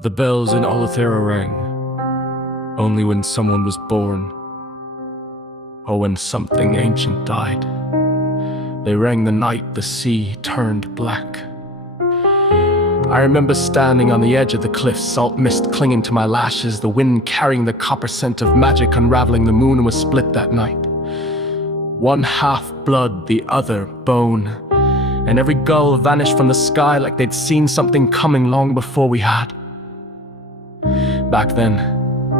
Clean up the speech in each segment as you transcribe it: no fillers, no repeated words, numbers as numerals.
The bells in Olythera rang only when someone was born, or when something ancient died. They rang the night the sea turned black. I remember standing on the edge of the cliff, salt mist clinging to my lashes, the wind carrying the copper scent of magic unraveling. The moon was split that night. One half blood, the other bone, and every gull vanished from the sky like they'd seen something coming long before we had. Back then,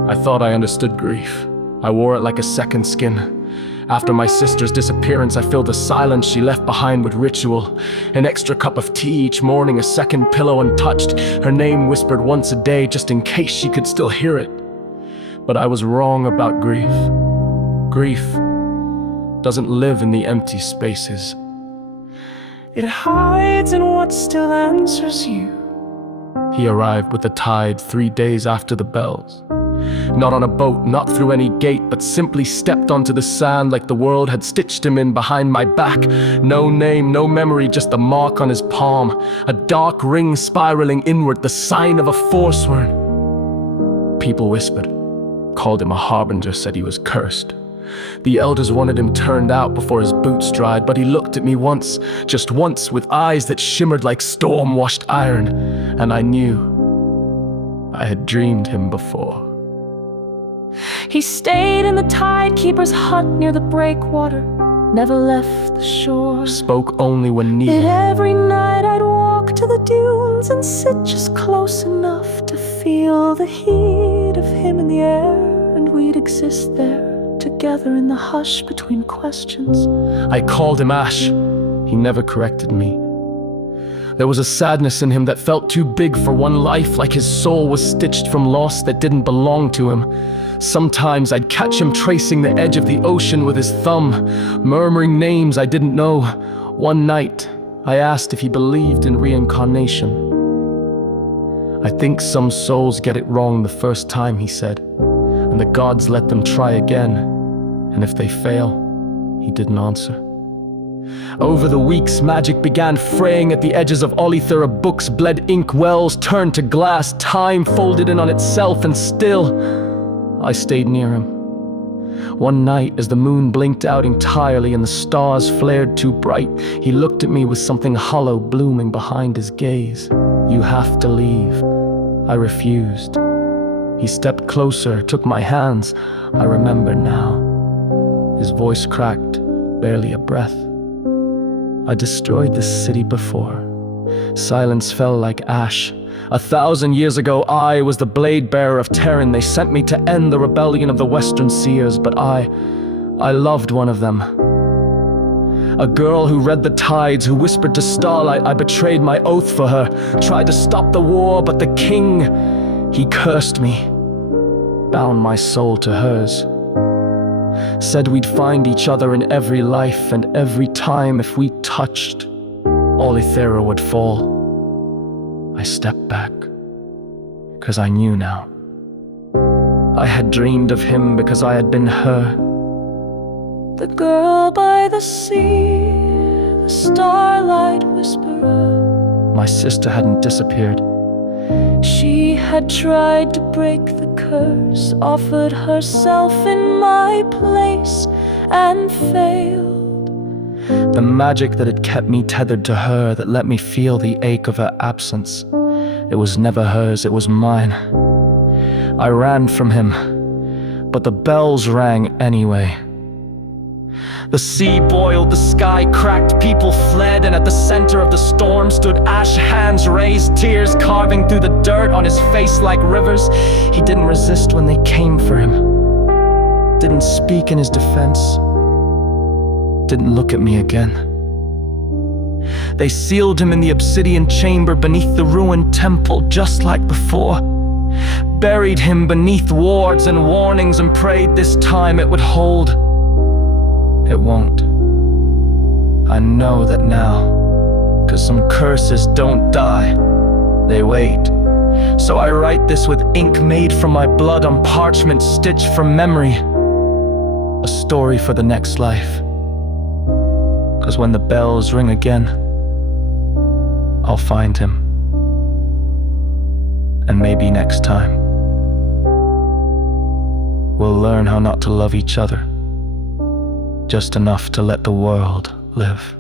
I thought I understood grief. I wore it like a second skin. After my sister's disappearance, I filled the silence she left behind with ritual. An extra cup of tea each morning, a second pillow untouched, her name whispered once a day just in case she could still hear it. But I was wrong about grief. Grief doesn't live in the empty spaces. It hides in what still answers you. He arrived with the tide 3 days after the bells. Not on a boat, not through any gate, but simply stepped onto the sand like the world had stitched him in behind my back. No name, no memory, just a mark on his palm. A dark ring spiraling inward, the sign of a Forsworn. People whispered, called him a harbinger, said he was cursed. The elders wanted him turned out before his boots dried, but he looked at me once, just once, with eyes that shimmered like storm-washed iron, and I knew I had dreamed him before. He stayed in the tidekeeper's hut near the breakwater, never left the shore. Spoke only when And needed. every night I'd walk to the dunes and sit just close enough to feel the heat of him in the air, and we'd exist there together in the hush between questions. I called him Ash. He never corrected me. There was a sadness in him that felt too big for one life, like his soul was stitched from loss that didn't belong to him. Sometimes I'd catch him tracing the edge of the ocean with his thumb, murmuring names I didn't know. One night, I asked if he believed in reincarnation. I think some souls get it wrong the first time, he said, and the gods let them try again, and if they fail, he didn't answer. Over the weeks, magic began fraying at the edges of Olythera. Books bled ink, wells turned to glass, time folded in on itself, and still, I stayed near him. One night, as the moon blinked out entirely and the stars flared too bright, he looked at me with something hollow blooming behind his gaze. "You have to leave." I refused. He stepped closer, took my hands. I remember now. His voice cracked, barely a breath. I destroyed this city before. Silence fell like ash. 1,000 years ago, I was the blade bearer of Terran. They sent me to end the rebellion of the Western Seers, but I loved one of them. A girl who read the tides, who whispered to starlight. I betrayed my oath for her, tried to stop the war, but the king, he cursed me, bound my soul to hers. Said we'd find each other in every life, and every time if we touched, Olythera would fall. I stepped back, 'cause I knew now. I had dreamed of him because I had been her. The girl by the sea, the starlight whisperer. My sister hadn't disappeared. She had tried to break the curse, offered herself in my place, and failed. The magic that had kept me tethered to her, that let me feel the ache of her absence. It was never hers, it was mine. I ran from him, but the bells rang anyway. The sea boiled, the sky cracked, people fled, and at the center of the storm stood Ash, hands raised, tears carving through the dirt on his face like rivers. He didn't resist when they came for him, didn't speak in his defense, didn't look at me again. They sealed him in the obsidian chamber beneath the ruined temple, just like before. Buried him beneath wards and warnings and prayed this time it would hold. It won't. I know that now, 'cause some curses don't die, they wait. So I write this with ink made from my blood on parchment stitched from memory. A story for the next life. 'Cause when the bells ring again, I'll find him And maybe next time, we'll learn how not to love each other, just enough to let the world live.